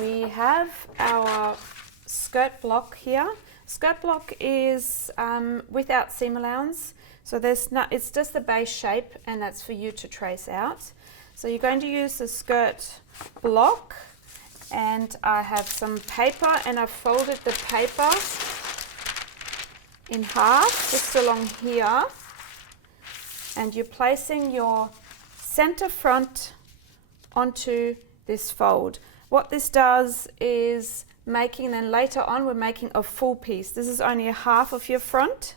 We have our skirt block here. Skirt block is without seam allowance, so it's just the base shape, and that's for you to trace out. So you're going to use the skirt block, and I have some paper, and I've folded the paper in half just along here, and you're placing your center front onto this fold. What this does is then later on we're making a full piece. This is only a half of your front,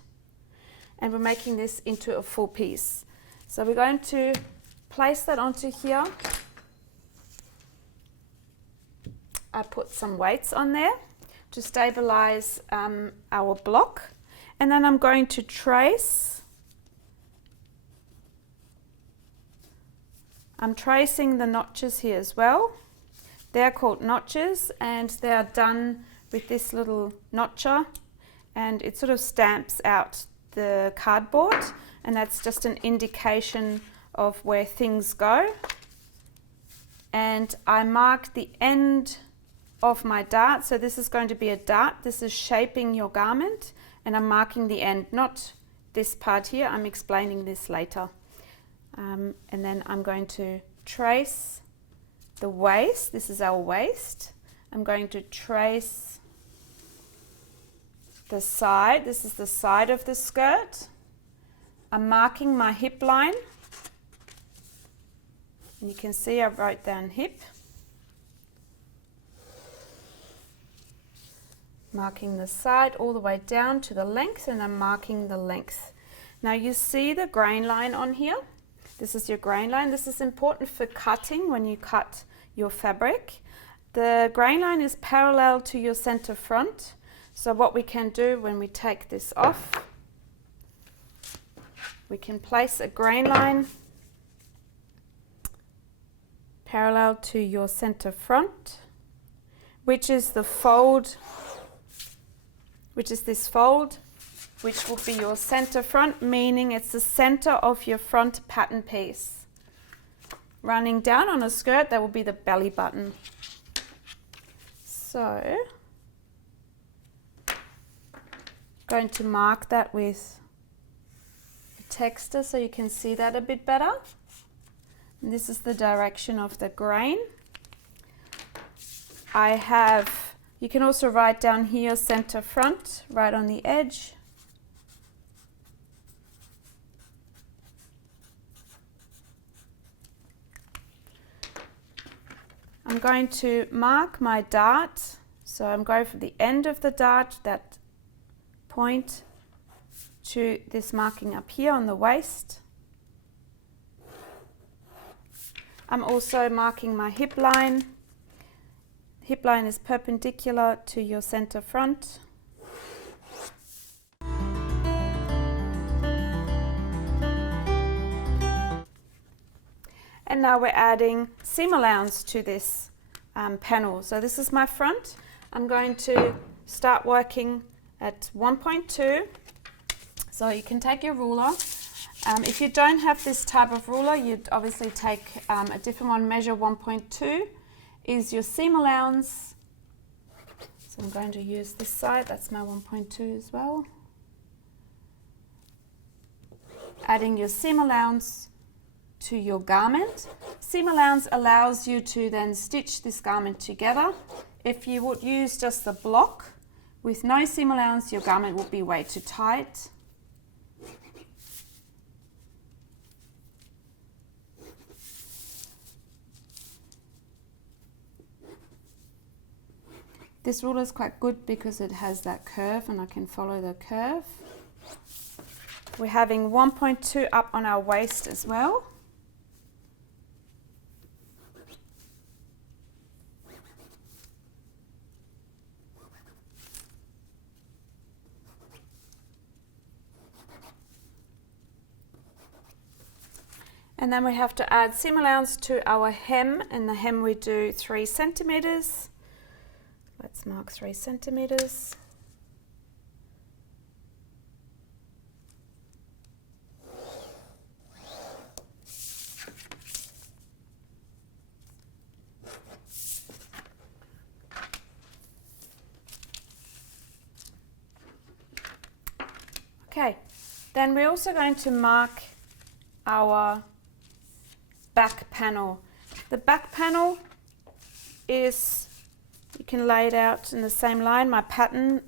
and we're making this into a full piece. So we're going to place that onto here. I put some weights on there to stabilize our block, and then I'm going to trace. I'm tracing the notches here as well. They're called notches, and they are done with this little notcher, and it sort of stamps out the cardboard, and that's just an indication of where things go. And I mark the end of my dart, so this is going to be a dart. This is shaping your garment, and I'm marking the end, not this part here. I'm explaining this later. And then I'm going to trace the waist. This is our waist. I'm going to trace the side. This is the side of the skirt. I'm marking my hip line. And you can see I wrote down hip. Marking the side all the way down to the length, and I'm marking the length. Now you see the grain line on here. This is your grain line. This is important for cutting when you cut your fabric. The grain line is parallel to your center front. So what we can do when we take this off, we can place a grain line parallel to your center front, which is the fold, which is this fold, which will be your center front, meaning it's the center of your front pattern piece. Running down on a skirt, that will be the belly button. So, going to mark that with a texter so you can see that a bit better. And this is the direction of the grain. You can also write down here center front, right on the edge. I'm going to mark my dart, so I'm going from the end of the dart, that point, to this marking up here on the waist. I'm also marking my hip line. Hip line is perpendicular to your center front. And now we're adding seam allowance to this panel. So this is my front. I'm going to start working at 1.2. So you can take your ruler. If you don't have this type of ruler, you'd obviously take a different one. Measure 1.2 is your seam allowance. So I'm going to use this side. That's my 1.2 as well. Adding your seam allowance to your garment. Seam allowance allows you to then stitch this garment together. If you would use just the block with no seam allowance, your garment would be way too tight. This ruler is quite good because it has that curve, and I can follow the curve. We're having 1.2 up on our waist as well. And then we have to add seam allowance to our hem, and the hem we do 3 centimeters. Let's mark 3 centimeters. Okay, then we're also going to mark our back panel. The back panel is, you can lay it out in the same line. My pattern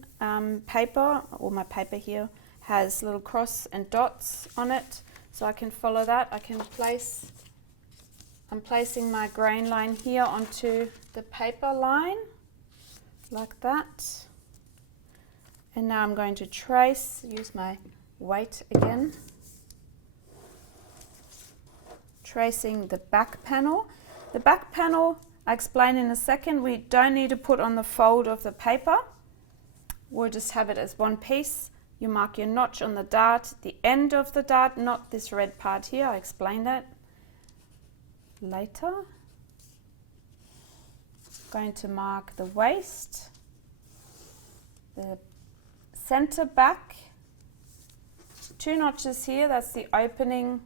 paper, or my paper here, has little cross and dots on it, so I can follow that. I'm placing my grain line here onto the paper line, like that. And now I'm going to trace, use my weight again, tracing the back panel. The back panel, I explain in a second, we don't need to put on the fold of the paper. We'll just have it as one piece. You mark your notch on the dart, the end of the dart, not this red part here. I explain that later. Going to mark the waist, the center back, 2 notches here, that's the opening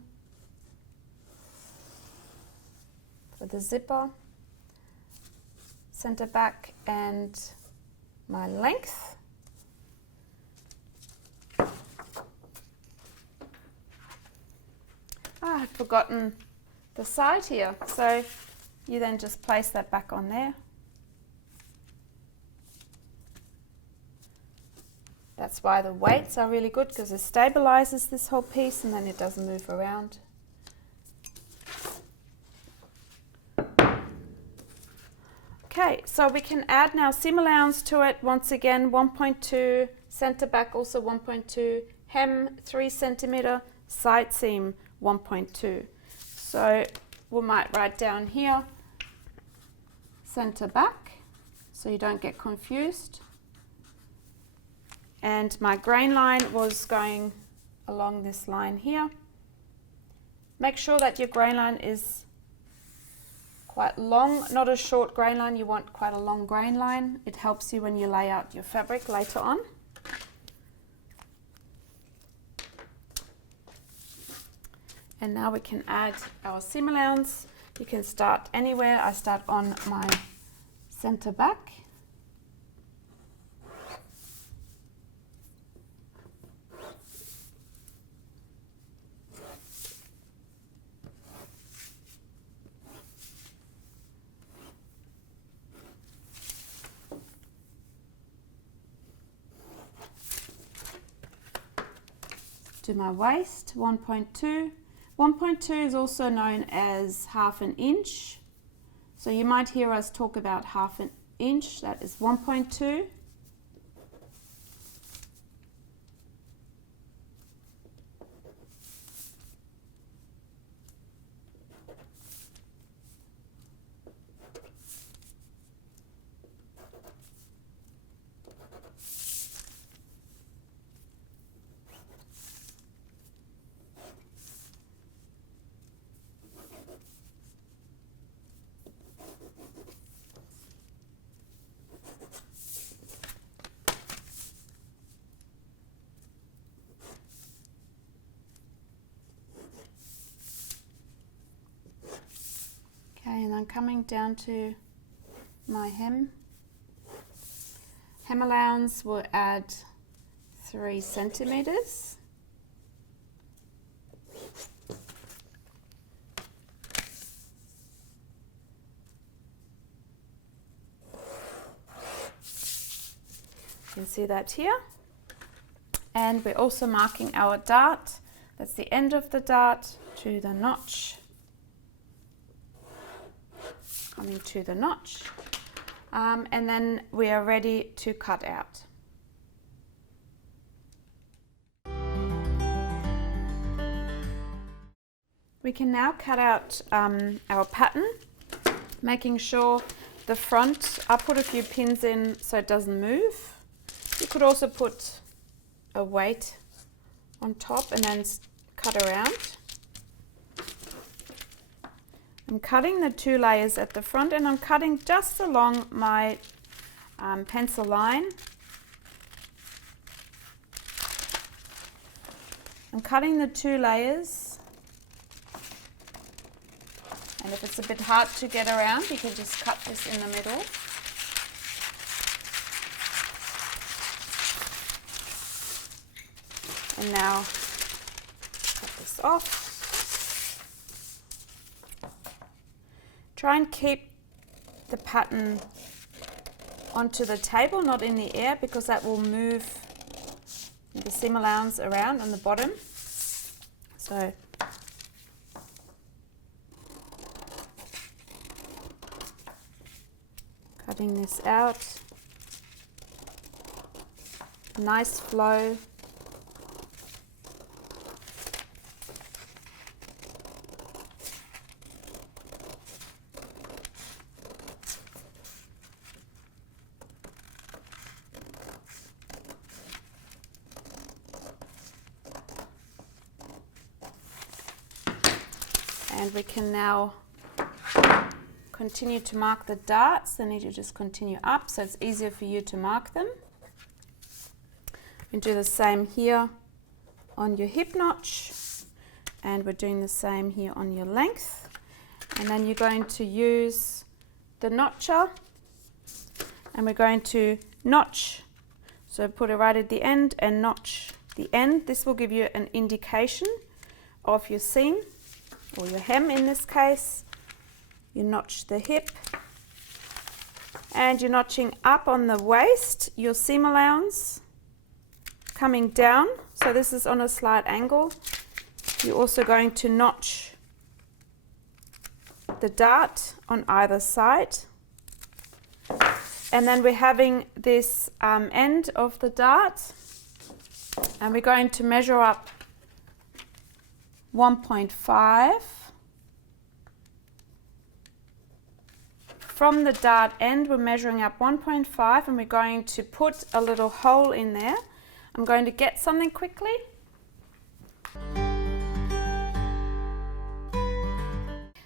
for the zipper, center back, and my length. I had forgotten the side here, so you then just place that back on there. That's why the weights are really good, because it stabilizes this whole piece and then it doesn't move around. Okay, so we can add now seam allowance to it. Once again, 1.2, center back also 1.2, hem 3 centimeter, side seam 1.2. So we might write down here, center back, so you don't get confused. And my grain line was going along this line here. Make sure that your grain line is quite long, not a short grain line. You want quite a long grain line. It helps you when you lay out your fabric later on. And now we can add our seam allowance. You can start anywhere. I start on my center back. To my waist, 1.2. 1.2 is also known as half an inch. So you might hear us talk about half an inch, that is 1.2. And I'm coming down to my hem. Hem allowance will add 3 centimeters. You can see that here. And we're also marking our dart. That's the end of the dart to the notch. Coming to the notch, and then we are ready to cut out. We can now cut out our pattern, making sure the front, I put a few pins in so it doesn't move. You could also put a weight on top and then cut around. I'm cutting the 2 layers at the front, and I'm cutting just along my pencil line. I'm cutting the 2 layers, and if it's a bit hard to get around, you can just cut this in the middle. And now cut this off. Try and keep the pattern onto the table, not in the air, because that will move the seam allowance around on the bottom. So cutting this out, nice flow. And we can now continue to mark the darts. They need to just continue up so it's easier for you to mark them. You can do the same here on your hip notch, and we're doing the same here on your length. And then you're going to use the notcher, and we're going to notch. So put it right at the end and notch the end. This will give you an indication of your seam, or your hem in this case. You notch the hip, and you're notching up on the waist, your seam allowance coming down, so this is on a slight angle. You're also going to notch the dart on either side, and then we're having this end of the dart, and we're going to measure up 1.5 from the dart end. We're measuring up 1.5, and we're going to put a little hole in there. I'm going to get something quickly.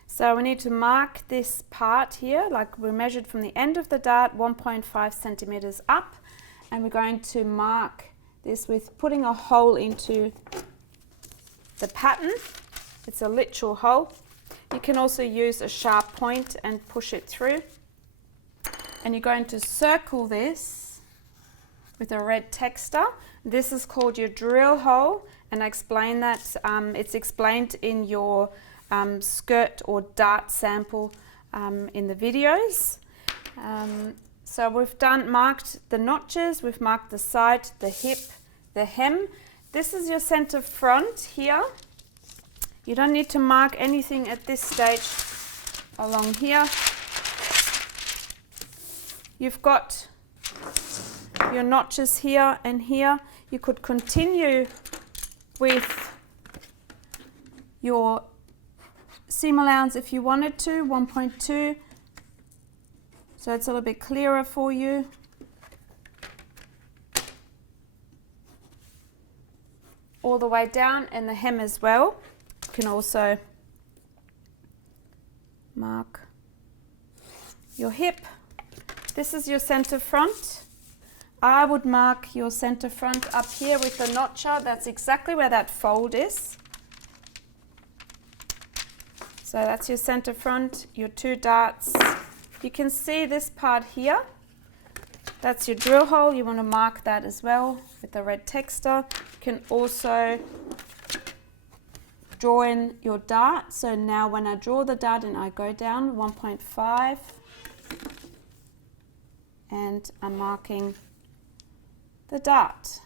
So we need to mark this part here, like we measured from the end of the dart 1.5 centimeters up, and we're going to mark this with putting a hole into the pattern. It's a literal hole. You can also use a sharp point and push it through. And you're going to circle this with a red texture. This is called your drill hole, and I explain that. It's explained in your skirt or dart sample in the videos. So we've marked the notches, we've marked the side, the hip, the hem. This is your center front here. You don't need to mark anything at this stage along here. You've got your notches here and here. You could continue with your seam allowance if you wanted to, 1.2. So it's a little bit clearer for you. All the way down, and the hem as well. You can also mark your hip. This is your center front. I would mark your center front up here with the notcher. That's exactly where that fold is. So that's your center front, your two darts. You can see this part here. That's your drill hole. You want to mark that as well with the red texture. You can also draw in your dart. So now when I draw the dart and I go down 1.5, and I'm marking the dart.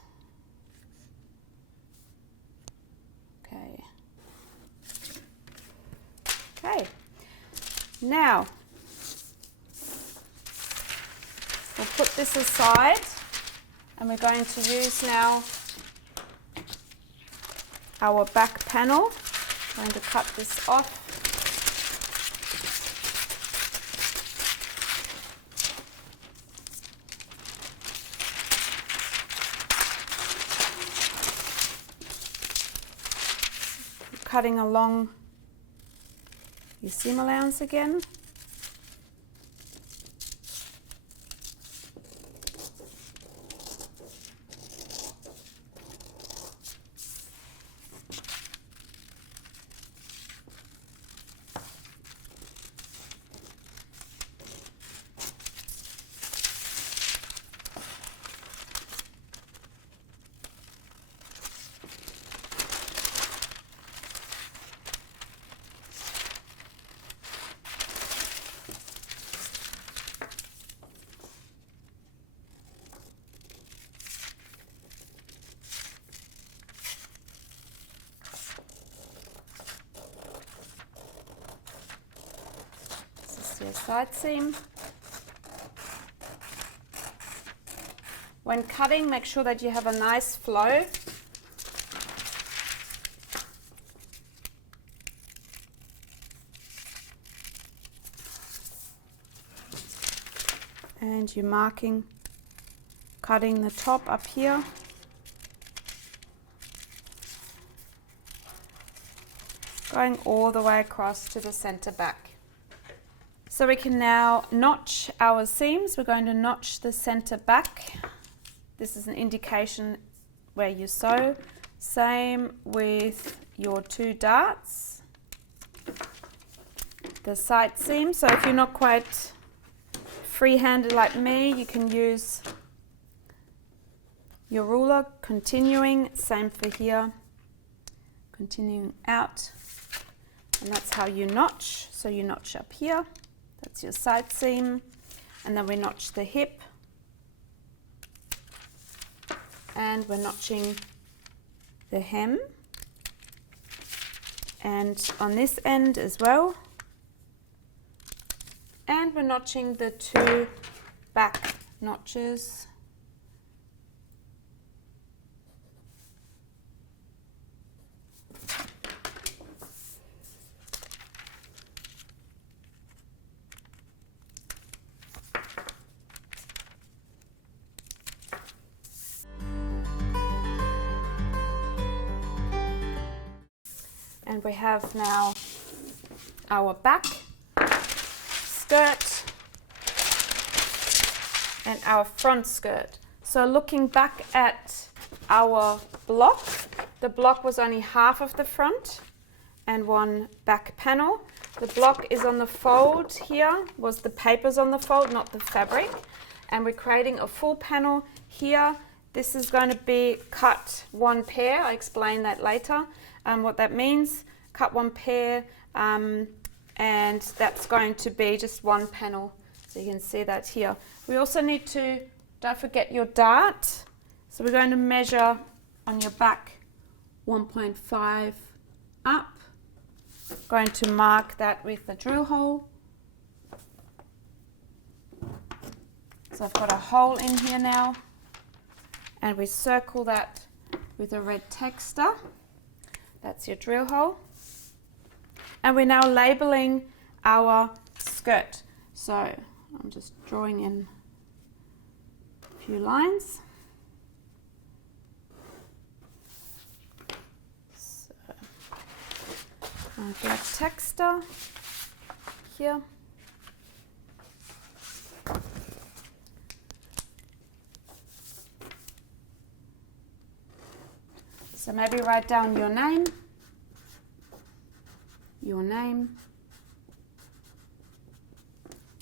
Okay. Okay. Now we'll put this aside, and we're going to use now our back panel. I'm going to cut this off. Cutting along your seam allowance again. That's your side seam. When cutting, make sure that you have a nice flow. And you're marking, cutting the top up here. Going all the way across to the center back. So we can now notch our seams. We're going to notch the center back. This is an indication where you sew. Same with your 2 darts. The side seam. So if you're not quite free-handed like me, you can use your ruler. Continuing, same for here. Continuing out. And that's how you notch. So you notch up here. That's your side seam. And then we notch the hip. And we're notching the hem. And on this end as well. And we're notching the 2 back notches. And we have now our back skirt and our front skirt. So looking back at our block, the block was only half of the front and 1 back panel. The block is on the fold here, was the papers on the fold, not the fabric. And we're creating a full panel here. This is going to be cut 1 pair. I'll explain that later, what that means. Cut 1 pair, and that's going to be just 1 panel. So you can see that here. We also need to, don't forget your dart. So we're going to measure on your back 1.5 up. Going to mark that with the drill hole. So I've got a hole in here now, and we circle that with a red texter. That's your drill hole. And we're now labeling our skirt. So I'm just drawing in a few lines. So my black texter here. So maybe write down your name,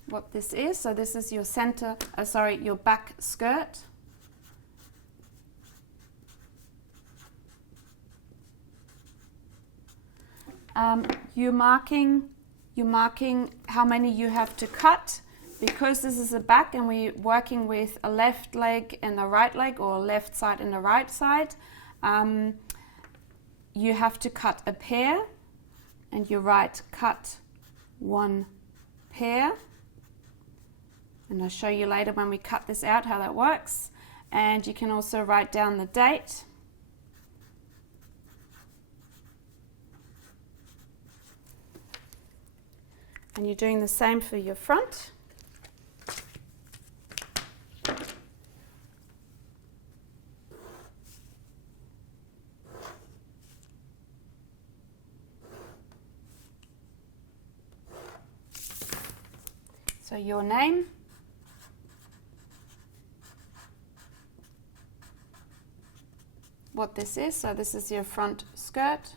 what this is. So this is your your back skirt. You're marking how many you have to cut. Because this is a back and we're working with a left leg and a right leg, or a left side and a right side, you have to cut a pair, and you write cut 1 pair. And I'll show you later when we cut this out how that works. And you can also write down the date. And you're doing the same for your front. So your name, what this is. So this is your front skirt.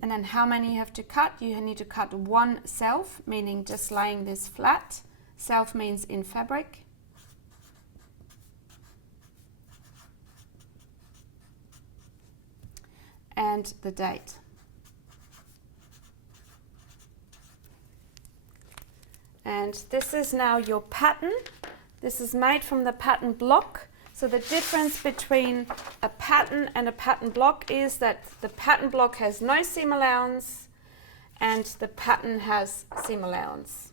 And then how many you have to cut? You need to cut 1 self, meaning just laying this flat. Self means in fabric. And the date. And this is now your pattern. This is made from the pattern block. So the difference between a pattern and a pattern block is that the pattern block has no seam allowance and the pattern has seam allowance.